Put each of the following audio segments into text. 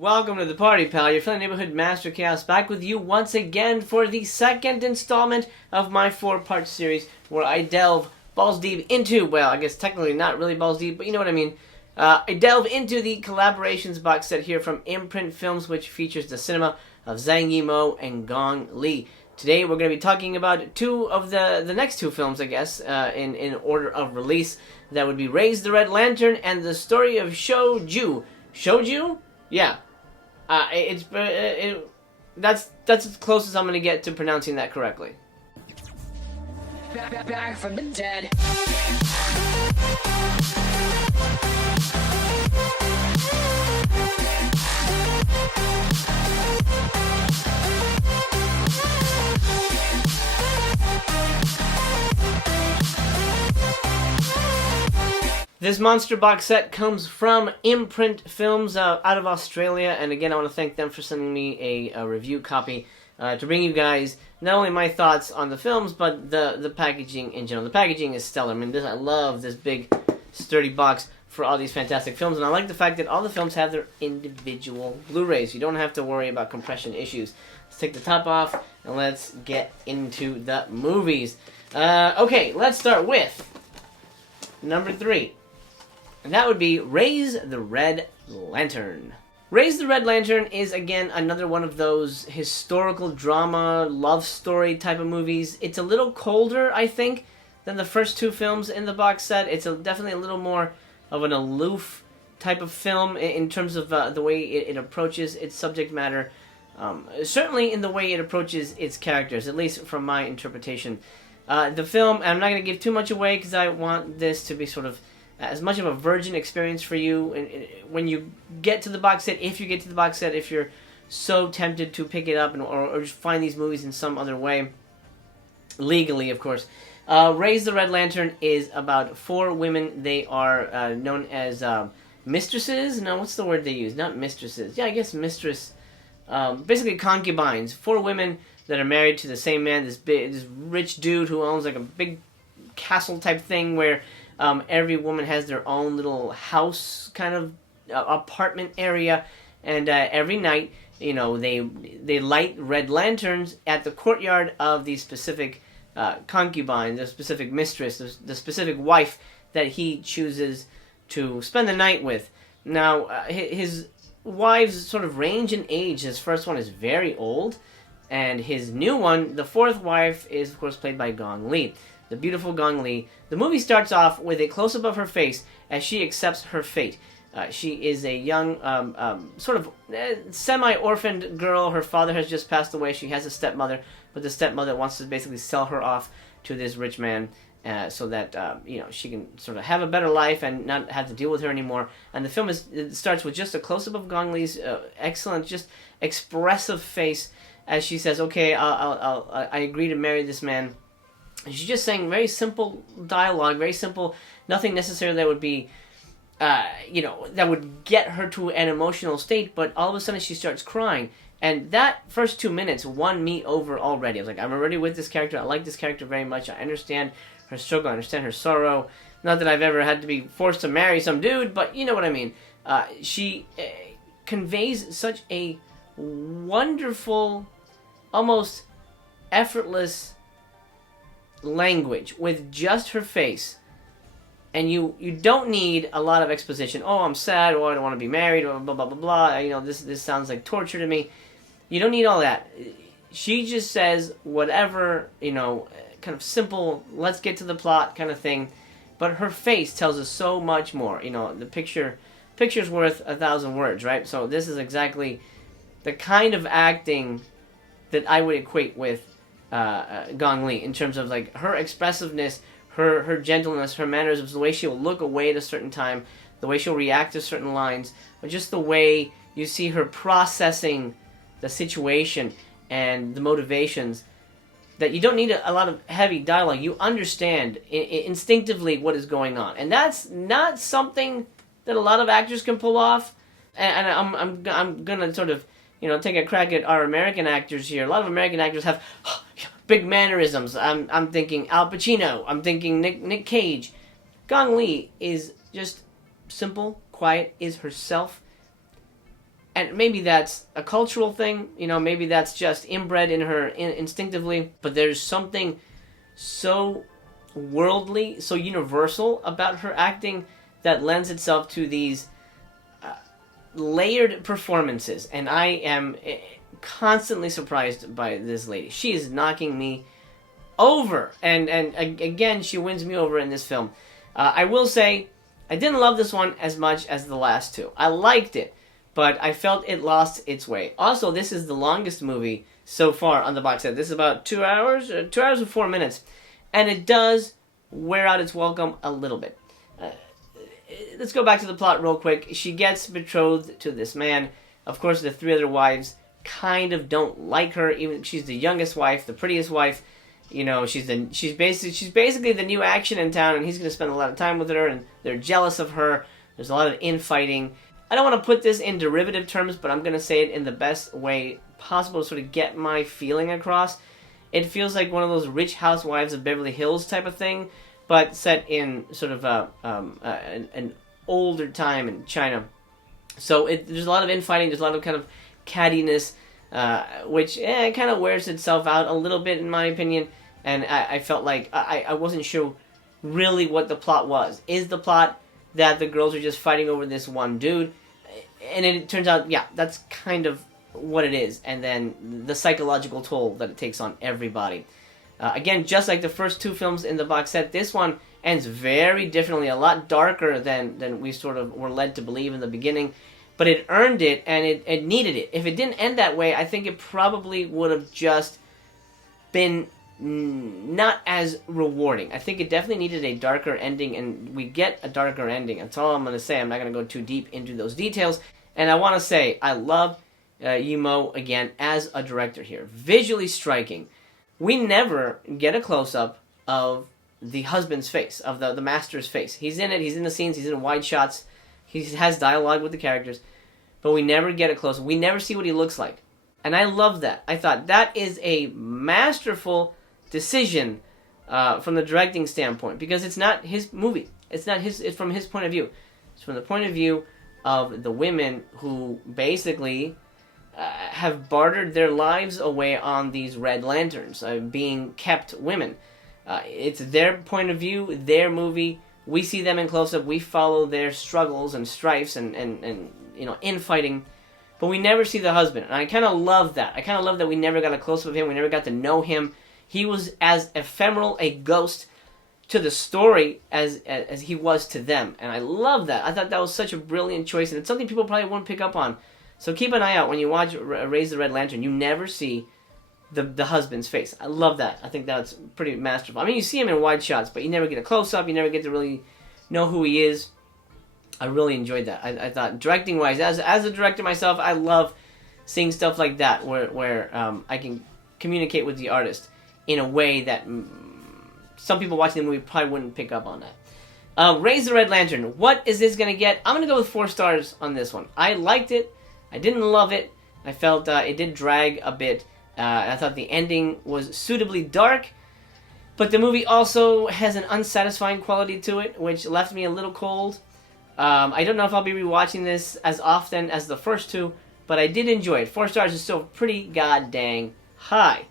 Welcome to the party, pal. Your friendly neighborhood Master Chaos back with you once again for the second installment of my 4-part series where I delve balls deep into, well, I guess technically not really balls deep, but you know what I mean. I delve into the collaborations box set here from Imprint Films, which features the cinema of Zhang Yimou and Gong Li. Today we're going to be talking about two of the next two films, I guess, in order of release. That would be Raise the Red Lantern and the Story of Chou Ju. Chou Ju? Yeah. That's as close as I'm going to get to pronouncing that correctly. Back from the dead. This monster box set comes from Imprint Films out of Australia, and again I want to thank them for sending me a review copy to bring you guys not only my thoughts on the films, but the packaging in general. The packaging is stellar. I mean, I love this big, sturdy box for all these fantastic films, and I like the fact that all the films have their individual Blu-rays. You don't have to worry about compression issues. Let's take the top off, and let's get into the movies. Okay, let's start with number 3. And that would be Raise the Red Lantern. Raise the Red Lantern is, again, another one of those historical drama, love story type of movies. It's a little colder, I think, than the first two films in the box set. It's definitely a little more of an aloof type of film in terms of the way it approaches its subject matter. Certainly in the way it approaches its characters, at least from my interpretation. The film, and I'm not going to give too much away because I want this to be sort of as much of a virgin experience for you when you get to the box set, if you get to the box set, if you're so tempted to pick it up or just find these movies in some other way, legally, of course. Raise the Red Lantern is about 4 women. They are known as mistresses. No, what's the word they use? Not mistresses. Yeah, I guess mistress. Basically concubines. 4 women that are married to the same man, this rich dude who owns like a big castle type thing where every woman has their own little house kind of apartment area, and every night, you know, they light red lanterns at the courtyard of the specific concubine, the specific mistress, the specific wife that he chooses to spend the night with. Now, his wives sort of range in age. His first one is very old, and his new one, the 4th wife, is of course played by Gong Li. The beautiful Gong Li. The movie starts off with a close-up of her face as she accepts her fate. She is a young, sort of semi-orphaned girl. Her father has just passed away. She has a stepmother, but the stepmother wants to basically sell her off to this rich man so that you know, she can sort of have a better life and not have to deal with her anymore. And the film it starts with just a close-up of Gong Li's excellent, just expressive face as she says, "Okay, I agree to marry this man." And she's just saying very simple dialogue, very simple, nothing necessarily that would be, you know, that would get her to an emotional state, but all of a sudden she starts crying. And that first 2 minutes won me over already. I was like, I'm already with this character, I like this character very much, I understand her struggle, I understand her sorrow. Not that I've ever had to be forced to marry some dude, but you know what I mean. She conveys such a wonderful, almost effortless language with just her face, and you don't need a lot of exposition. Oh, I'm sad, or I don't want to be married, or blah blah blah blah. You know, this sounds like torture to me. You don't need all that. She just says whatever, you know, kind of simple, let's get to the plot kind of thing, but her face tells us so much more. You know, the picture's worth 1,000 words, right? So this is exactly the kind of acting that I would equate with Gong Li in terms of like her expressiveness, her gentleness, her mannerisms, the way she'll look away at a certain time, the way she'll react to certain lines, or just the way you see her processing the situation and the motivations, that you don't need a lot of heavy dialogue. You understand instinctively what is going on, and that's not something that a lot of actors can pull off. And I'm gonna sort of, you know, take a crack at our American actors here. A lot of American actors have big mannerisms. I'm thinking Al Pacino. I'm thinking Nick Cage. Gong Li is just simple, quiet, is herself. And maybe that's a cultural thing, you know, maybe that's just inbred in her instinctively, but there's something so worldly, so universal about her acting that lends itself to these layered performances. And I am constantly surprised by this lady. She is knocking me over, and again, she wins me over in this film. I will say, I didn't love this one as much as the last two. I liked it, but I felt it lost its way. Also, this is the longest movie so far on the box set. This is about 2 hours, 2 hours and 4 minutes, and it does wear out its welcome a little bit. Let's go back to the plot real quick. She gets betrothed to this man. Of course, the three other wives kind of don't like her. Even she's the youngest wife, the prettiest wife. You know, she's basically the new action in town, and he's going to spend a lot of time with her, and they're jealous of her. There's a lot of infighting. I don't want to put this in derivative terms, but I'm going to say it in the best way possible to sort of get my feeling across. It feels like one of those Rich Housewives of Beverly Hills type of thing, but set in sort of an older time in China. So there's a lot of infighting, there's a lot of kind of cattiness, which kind of wears itself out a little bit, in my opinion. And I felt like I wasn't sure really what the plot was. Is the plot that the girls are just fighting over this one dude? And it turns out, yeah, that's kind of what it is. And then the psychological toll that it takes on everybody. Again, just like the first two films in the box set, this one ends very differently, a lot darker than we sort of were led to believe in the beginning. But it earned it, and it needed it. If it didn't end that way, I think it probably would have just been not as rewarding. I think it definitely needed a darker ending, and we get a darker ending. That's all I'm going to say. I'm not going to go too deep into those details. And I want to say, I love Yimou, again, as a director here. Visually striking. We never get a close-up of the husband's face, of the master's face. He's in it, he's in the scenes, he's in wide shots, he has dialogue with the characters, but we never get a close-up. We never see what he looks like. And I love that. I thought that is a masterful decision from the directing standpoint, because it's not his movie. It's from his point of view. It's from the point of view of the women who basically have bartered their lives away on these red lanterns, being kept women. It's their point of view, their movie. We see them in close-up. We follow their struggles and strifes and you know, infighting. But we never see the husband. And I kind of love that. I kind of love that we never got a close-up of him. We never got to know him. He was as ephemeral a ghost to the story as he was to them. And I love that. I thought that was such a brilliant choice. And it's something people probably won't pick up on. So keep an eye out when you watch Raise the Red Lantern. You never see the husband's face. I love that. I think that's pretty masterful. I mean, you see him in wide shots, but you never get a close-up. You never get to really know who he is. I really enjoyed that. I thought, directing-wise, as a director myself, I love seeing stuff like that, where I can communicate with the artist in a way that some people watching the movie probably wouldn't pick up on that. Raise the Red Lantern. What is this going to get? I'm going to go with 4 stars on this one. I liked it. I didn't love it. I felt it did drag a bit. I thought the ending was suitably dark, but the movie also has an unsatisfying quality to it, which left me a little cold. I don't know if I'll be rewatching this as often as the first two, but I did enjoy it. 4 stars is still pretty god-dang high.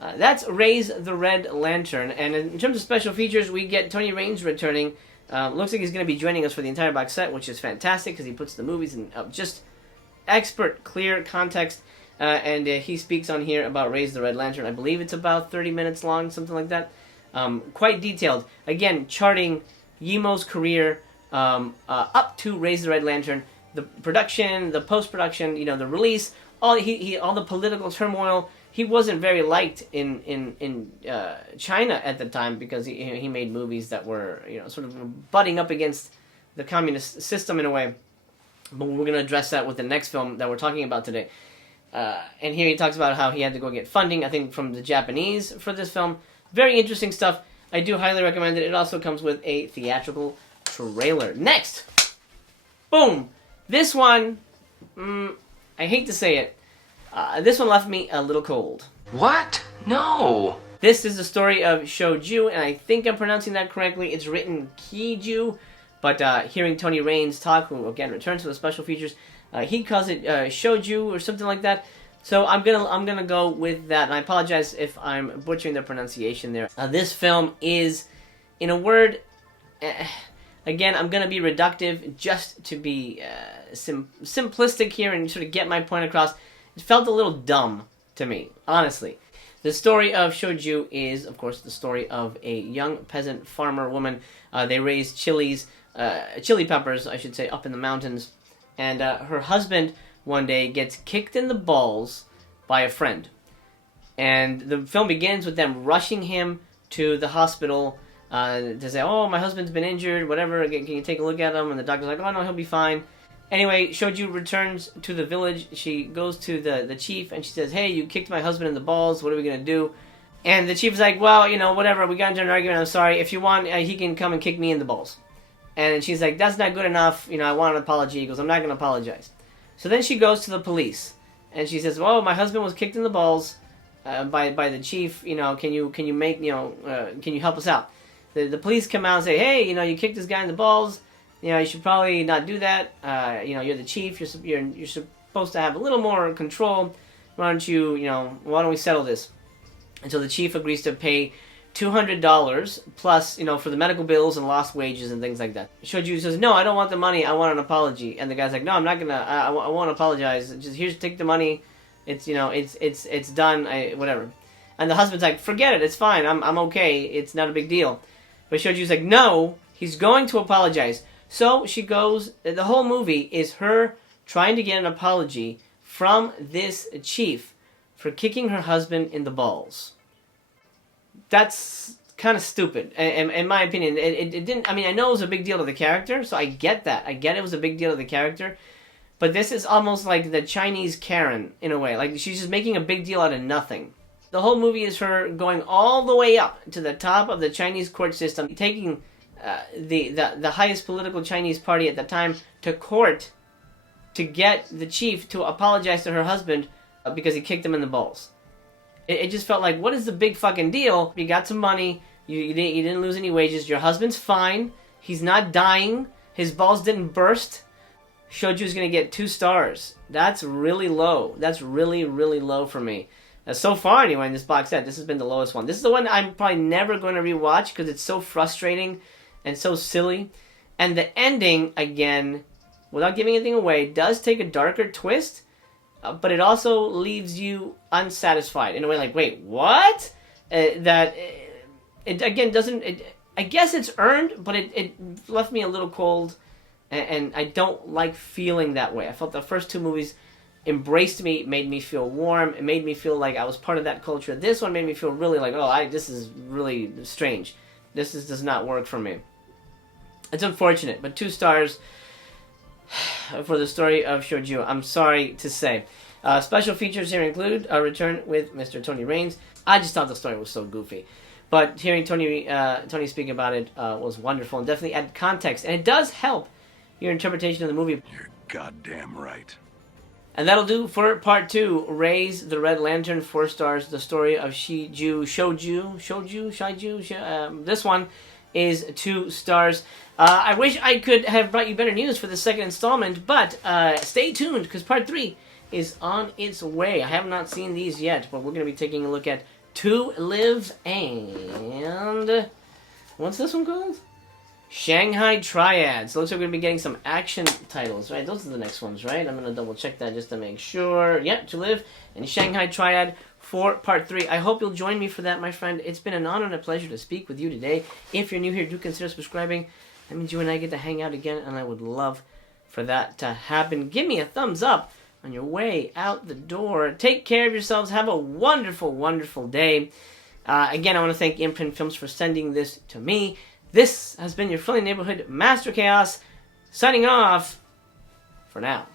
That's Raise the Red Lantern, and in terms of special features, we get Tony Raines returning. Looks like he's going to be joining us for the entire box set, which is fantastic, because he puts the movies in just expert, clear context. And he speaks on here about Raise the Red Lantern. I believe it's about 30 minutes long, something like that. Quite detailed. Again, charting Yimou's career up to Raise the Red Lantern. The production, the post-production, you know, the release, all the political turmoil. He wasn't very liked in China at the time, because he made movies that were, you know, sort of butting up against the communist system in a way. But we're going to address that with the next film that we're talking about today. And here he talks about how he had to go get funding, I think, from the Japanese for this film. Very interesting stuff. I do highly recommend it. It also comes with a theatrical trailer. Next! Boom! This one, I hate to say it, this one left me a little cold. What? No! This is the story of Chou Ju, and I think I'm pronouncing that correctly. It's written Ki Ju, but hearing Tony Raines talk, who again returns to the special features, He calls it shoju or something like that. So I'm gonna go with that, and I apologize if I'm butchering the pronunciation there. This film is, in a word, again, I'm gonna be reductive just to be simplistic here and sort of get my point across. It felt a little dumb to me, honestly. The story of Chou Ju is, of course, the story of a young peasant farmer woman. They raise chili peppers, I should say, up in the mountains, and her husband one day gets kicked in the balls by a friend. And the film begins with them rushing him to the hospital to say, oh, my husband's been injured, whatever, can you take a look at him? And the doctor's like, oh, no, he'll be fine. Anyway, Chou Ju returns to the village. She goes to the chief, and she says, hey, you kicked my husband in the balls, what are we going to do? And the chief's like, well, whatever, we got into an argument, I'm sorry. If you want, he can come and kick me in the balls. And she's like, that's not good enough, I want an apology. He goes, I'm not going to apologize. So then she goes to the police, and she says, "Oh, my husband was kicked in the balls by the chief. Can you help us out?" The police come out and say, "Hey, you kicked this guy in the balls. You should probably not do that. You're the chief. You're supposed to have a little more control. Why don't we settle this?" And so the chief agrees to pay $200 plus, for the medical bills and lost wages and things like that. Chou Ju says, no, I don't want the money, I want an apology. And the guy's like, no, I'm not gonna, I won't apologize. Just take the money. It's done, whatever. And the husband's like, forget it, it's fine, I'm okay, it's not a big deal. But Chou Ju's like, no, he's going to apologize. So she goes, the whole movie is her trying to get an apology from this chief for kicking her husband in the balls. That's kind of stupid, in my opinion. It didn't. I know it was a big deal to the character, so I get that. I get it was a big deal to the character, but this is almost like the Chinese Karen in a way. Like she's just making a big deal out of nothing. The whole movie is her going all the way up to the top of the Chinese court system, taking the highest political Chinese party at the time to court to get the chief to apologize to her husband because he kicked him in the balls. It just felt like, what is the big fucking deal? You got some money, you didn't lose any wages, your husband's fine, he's not dying, his balls didn't burst. Chou Ju's gonna get 2 stars. That's really low. That's really, really low for me. So far, anyway, in this box set, this has been the lowest one. This is the one I'm probably never going to rewatch because it's so frustrating and so silly. And the ending, again, without giving anything away, does take a darker twist. But it also leaves you unsatisfied in a way like, wait, what? It again doesn't. I guess it's earned, but it left me a little cold, and I don't like feeling that way. I felt the first 2 movies embraced me, made me feel warm, it made me feel like I was part of that culture. This one made me feel really like, this is really strange. This does not work for me. It's unfortunate, but 2 stars. For the story of Chou Ju. I'm sorry to say. Special features here include a return with Mr. Tony Raines. I just thought the story was so goofy. But hearing Tony speak about it was wonderful and definitely added context. And it does help your interpretation of the movie. You're goddamn right. And that'll do for part 2. Raise the Red Lantern, 4 stars. The story of Chou Ju. This one is 2 stars. I wish I could have brought you better news for the second installment, but stay tuned because part 3 is on its way. I have not seen these yet, but we're going to be taking a look at To Live and... what's this one called? Shanghai Triad. So it looks like we're going to be getting some action titles, right? Those are the next ones, right? I'm going to double check that just to make sure. Yep, To Live and Shanghai Triad for part 3. I hope you'll join me for that, my friend. It's been an honor and a pleasure to speak with you today. If you're new here, do consider subscribing. That means you and I get to hang out again, and I would love for that to happen. Give me a thumbs up on your way out the door. Take care of yourselves. Have a wonderful, wonderful day. Again, I want to thank Imprint Films for sending this to me. This has been your friendly neighborhood Master Chaos, signing off for now.